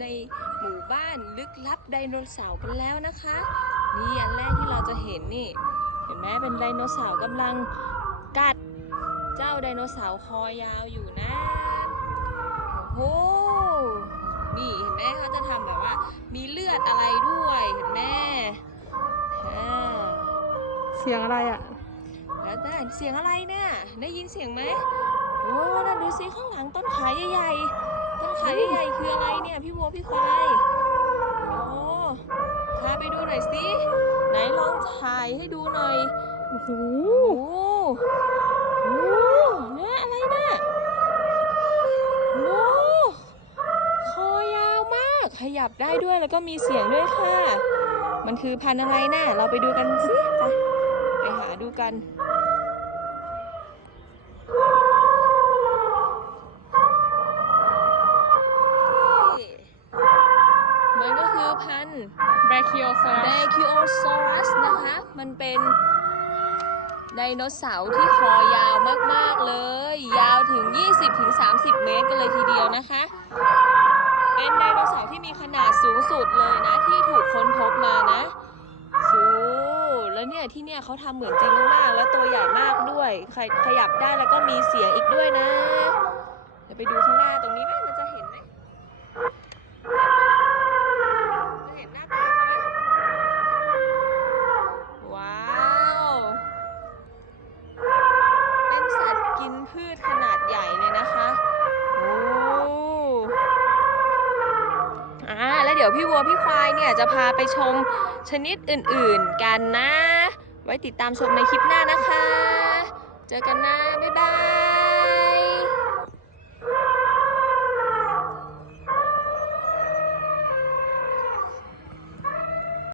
ในหมู่บ้านลึกลับไดโนเสาร์กันแล้วนะคะ นี่อันแรกที่เราจะเห็นนี่ เห็นไหมเป็นไดโนเสาร์กำลังกัดเจ้าไดโนเสาร์คอยาวอยู่นะโอ้โหนี่เห็นไหมเขาจะทำแบบว่า มีเลือดอะไรด้วยเห็นไหมอ่าเสียงอะไรอะแล้วแต่เสียงอะไรเนี่ยได้ยินเสียงไหมโอ้นั่นดูสิข้างหลังต้นขาใหญ่ๆต้นขาใหญ่ๆ คืออะไรเนี่ยพี่วัวพี่ควายโอ้พาไปดูหน่อยสิไหนลองถ่ายให้ดูหน่อยโอ้โหโอ้โหเนี่ยอะไรนี่ยโอ้คอยาวมาก ขยับได้ด้วยแล้วก็มีเสียงด้วยค่ะ มันคือพันธุ์อะไรน่ะเราไปดูกันสิไปไปหาดูกันมันก็คือ พันธุ์แบคคิโอซอไดรัสคิโอซอรัสนะคะ มันเป็นไดโนเสาร์ที่คอยาวมาก ๆ เลย ยาวถึง 20-30 เมตรกันเลยทีเดียวนะคะ เป็นไดโนเสาร์ที่มีขนาดสูงสุดเลยนะ ที่ถูกค้นพบมานะ สูแล้วเนี่ย ที่เนี่ยเขาทำเหมือนจริงมาก แล้วตัวใหญ่มากด้วย ขยับได้แล้วก็มีเสียงอีกด้วยนะ เดี๋ยวไปดูข้างหน้าตรงนี้นะเห็นไหมจะเห็นหน้าตาเขาไหม ว้าว เป็นสัตว์กิน พืชขนาดใหญ่เลยนะคะโอ้อ่าแล้วเดี๋ยวพี่วัวพี่ควายเนี่ยจะพาไปชมชนิดอื่นๆกันนะ ไว้ติดตามชมในคลิปหน้านะคะ เจอกันนะ บ๊ายบาย